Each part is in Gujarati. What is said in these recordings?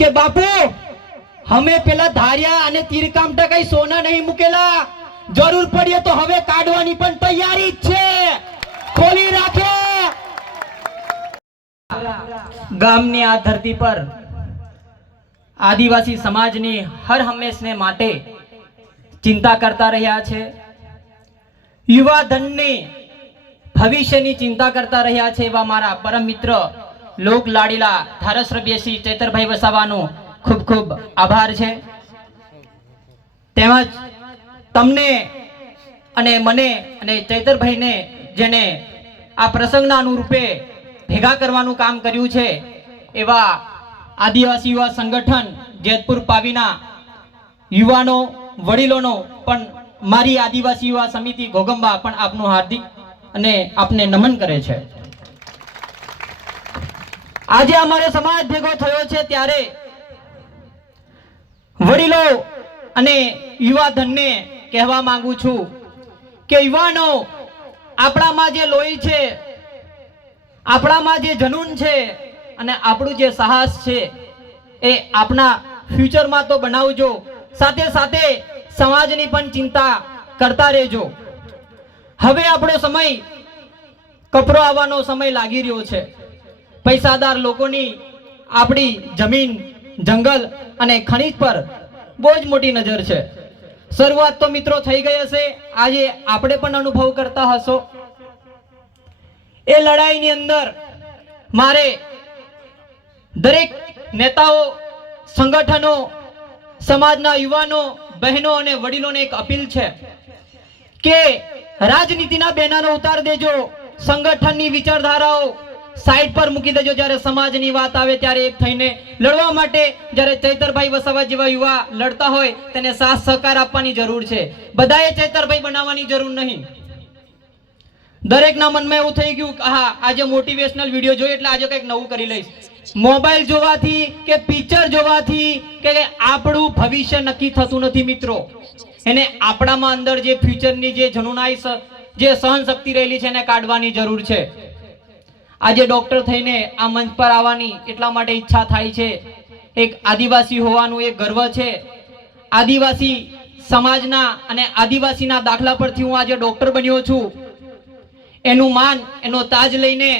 કે બાપુ અમે પેલા ધાર્યા અને તીરકામટા કઈ સોના નહીં મૂકેલા જરૂર પડીએ તો હવે કાઢવાની પણ તૈયારી છે ખોલી રાખે ગામની આ ધરતી પર આદિવાસી સમાજની હર હંમેશને માટે ચિંતા કરતા રહ્યા છે યુવા ધનની ભવિષ્યની ચિંતા કરતા રહ્યા છે એવા મારા પરમ મિત્ર લોક લાડીલા ધારાસભ્ય શ્રી ચેતરભાઈ વસાવાનો ખૂબ ખૂબ આભાર છે તેમજ તમને અને મને અને ચૈતરભાઈને જેને આ પ્રસંગના અનુરૂપે ભેગા કરવાનું કામ કર્યું છે એવા આદિવાસી યુવા સંગઠન જેતપુર પાવીના યુવાનો વડીલોનો પણ મારી આદિવાસી યુવા સમિતિ ઘોગંબા પણ આપનું હાર્દિક અને આપને નમન કરે છે આજે અમારો સમાજ ભેગો થયો છે ત્યારે વડીલો અને યુવાધનને કહેવા માંગુ છું કે યુવાનો આપણામાં જે લોહી છે આપણામાં જે જનૂન છે અને આપણું જે સાહસ છે એ આપણા ફ્યુચરમાં તો બનાવજો સાથે સાથે સમાજની પણ ચિંતા કરતા રહેજો હવે આપણો સમય કપરો આવવાનો સમય લાગી રહ્યો છે પૈસાદાર લોકોની આપણી જમીન જંગલ અને ખનિજ પર બહુ જ મોટી નજર છે શરૂઆત તો મિત્રો થઈ ગઈ હશે આજે આપણે પણ અનુભવ કરતા હશો એ લડાઈની અંદર મારે દરેક નેતાઓ સંગઠનો સમાજના યુવાનો બહેનો અને વડીલોને એક અપીલ છે કે રાજનીતિના બેનારો ઉતાર દેજો સંગઠનની વિચારધારાઓ સાઈડ પર મૂકી દેજો જ્યારે સમાજની વાત આવે ત્યારે એક થઈને લડવા માટે જ્યારે ચૈતરભાઈ વસાવા જેવા યુવા લડતા હોય તેને સાથ સહકાર આપવાની જરૂર છે બધાએ ચૈતરભાઈ બનાવવાની જરૂર નહીં દરેકના મનમાં એવું થઈ ગયું હા આજે મોટિવેશનલ વિડીયો જોઈએ એટલે આજે કંઈક નવું કરી લઈશ મોબાઈલ જોવાથી કે પિક્ચર જોવાથી કે આપણું ભવિષ્ય નક્કી થતું નથી મિત્રો એને આપણામાં અંદર જે ફ્યુચરની જે જનુનાઈ જે સહન શક્તિ રહેલી છે એને કાઢવાની જરૂર છે આજે ડૉક્ટર થઈને આ મંચ પર આવવાની એટલા માટે ઈચ્છા થાય છે એક આદિવાસી હોવાનું એક ગર્વ છે આદિવાસી સમાજના અને આદિવાસીના દાખલા પરથી હું આજે ડૉક્ટર બન્યો છું એનું માન એનો તાજ લઈને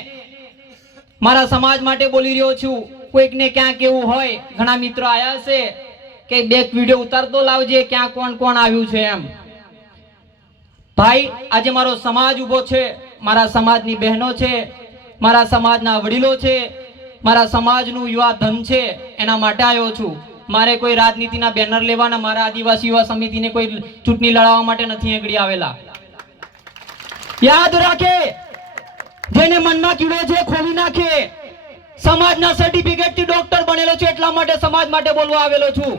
મારા સમાજ માટે બોલી રહ્યો છું કોઈકને ક્યાંક એવું હોય ઘણા મિત્રો આવ્યા છે કે બે વિડીયો ઉતારતો લાવજે ક્યાં કોણ કોણ આવ્યું છે એમ ભાઈ આજે મારો સમાજ ઊભો છે મારા સમાજની બહેનો છે મારા સમાજના વડીલો છે મારા સમાજનું યુવા ધન છે એના માટે આવ્યો છું મારે કોઈ રાજનીતિના બેનર લેવાના મારા આદિવાસી યુવા સમિતિને કોઈ ચૂંટણી લડાવવા માટે નથી આગળી આવેલા યાદ રાખે જેને મનમાં કીડો છે ખોલી નાખે સમાજના સર્ટિફિકેટ થી ડોક્ટર બનેલો છું એટલા માટે સમાજ માટે બોલવા આવેલો છું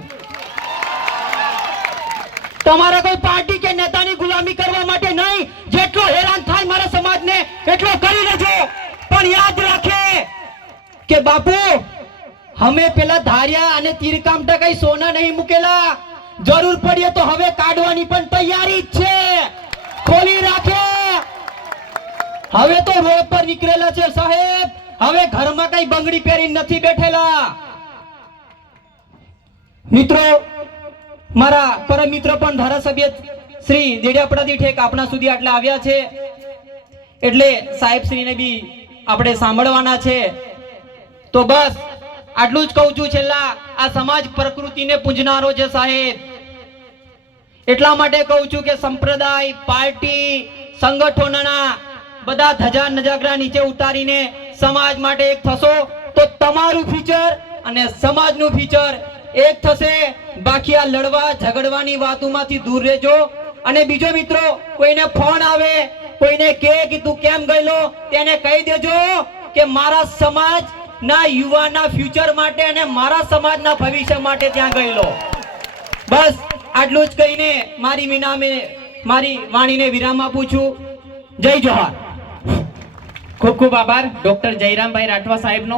તમારા કોઈ પાર્ટી કે નેતાની ગુલામી કરવા માટે નહીં જેટલો હેરાન થાય મારા સમાજ બાપુ અમે પેલા ધાર્યા અને તીરકામટા કઈ સોના નહીં મૂકેલા જરૂર પડીએ તો હવે કાઢવાની પણ તૈયારી છે ખોલી રાખે હવે તો રોડ પર નીકળેલા છે સાહેબ હવે ઘરમાં કઈ બંગડી પહેરી નથી બેઠેલા મિત્રો મારા પરમ મિત્ર પણ ધારાસભ્ય શ્રી દેડિયાપડાથી ઠેક આપણા સુધી આટલા આવ્યા છે એટલે સાહેબ શ્રીને બી આપણે સાંભળવાના છે તો બસ આટલું જ કહું છું છેલ્લા આ સમાજ પ્રકૃતિને પૂંજનારો છે સાહેબ એટલા માટે કહું છું કે સંપ્રદાય પાર્ટી સંગઠનોના બધા ધજા નજાગરા નીચે ઉતારીને સમાજ માટે એક થશો તો તમારું ફીચર અને સમાજનું ફીચર એક થશે બાકી આ લડવા ઝઘડવાની વાતોમાંથી દૂર રહેજો અને બીજો મિત્રો કોઈને ફોન આવે કોઈને કે કે તું કેમ ગયેલો તેને કહી દેજો કે મારા સમાજ ના યુવાના ફ્યુચર માટે અને મારા સમાજના ભવિષ્ય માટે ત્યાં ગયેલો બસ આટલું જ કહીને મારી મીનામે મારી વાણીને વિરામ આપું છું જય જોહાર ખૂબ ખૂબ આભાર ડોક્ટર જયરામભાઈ રાઠવા સાહેબનો